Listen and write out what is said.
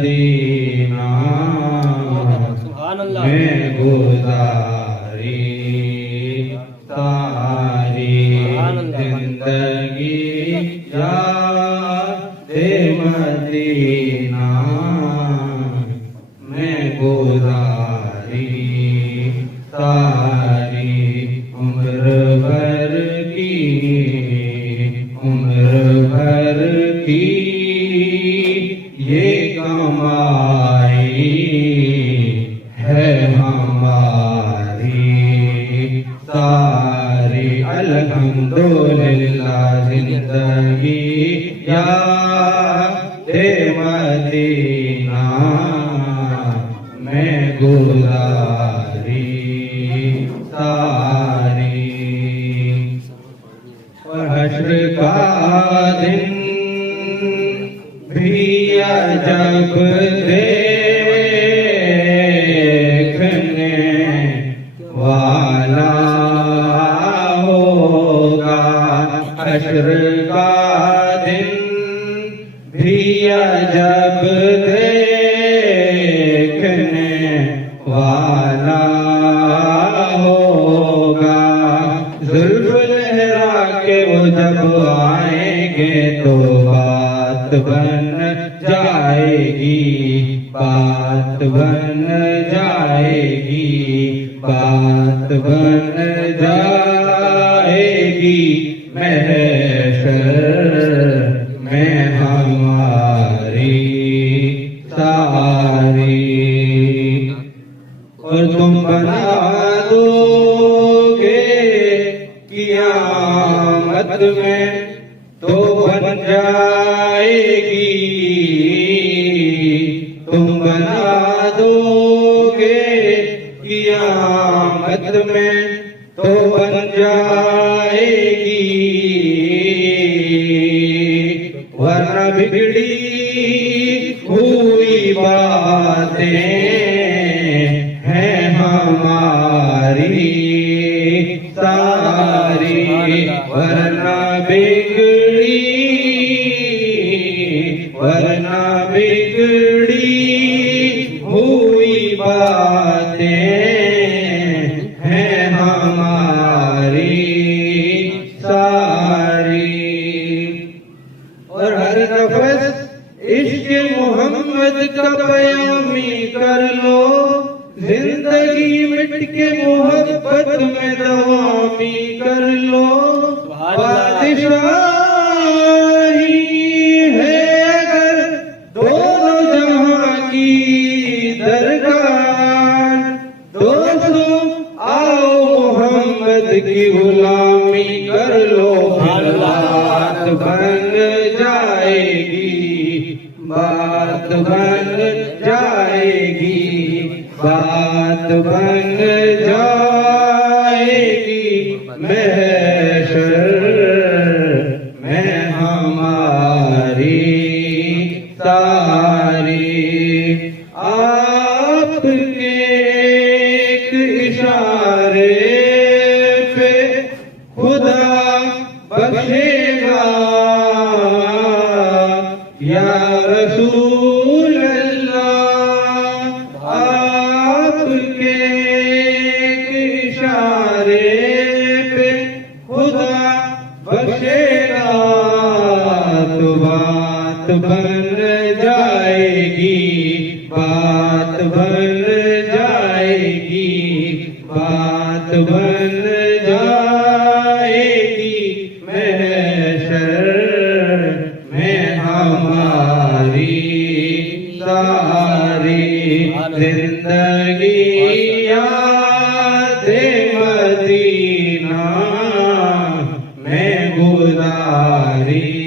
Medina मैं गुजारी सारी जिंदगी याद मदीना मैं गुजारी सारी उम्र भर की ये कमाई है हमारी सारी अल्हम्दुलिल्लाह जिंदगी याद मदीना मैं गुजारी सारी और हश्र का दिन भी जब देखने वाला होगा हश्र का दिन भी जब देखने वाला होगा जुल्फ लहरा के वो जब आएंगे तो बात बन जाएगी बात बन जाएगी बात बन जाएगी महशर में हमारी सारी और तुम बना दोगे क़यामत में तो बन जाएगी तुम बना दोगे क़यामत में तो बन जाएगी वरना बिगड़ी हुई बातें हैं हमारी सारी वरना बिगड़ी हुई बातें हैं हमारी सारी और हर नफस इश्क मोहम्मद का बयामी कर लो जिंदगी मिट के मोहब्बत में दवामी कर लो बादशाही है अगर दोनों जहां की दरगाह दोस्तों आओ मोहम्मद की गुलामी कर लो बात बन जाएगी बात बन जाएगी बात बन जाएगी महशर में हमारी सारी आपके एक इशारे पे खुदा बख्शेगा या रसूल अल्लाह आपके इशारे पे खुदा बख्शेगा तो बात बन जाएगी बात बन जाएगी बात बन जाएगी महशर में हमारी सारी जिंदगी याद मदीना मैं गुजारी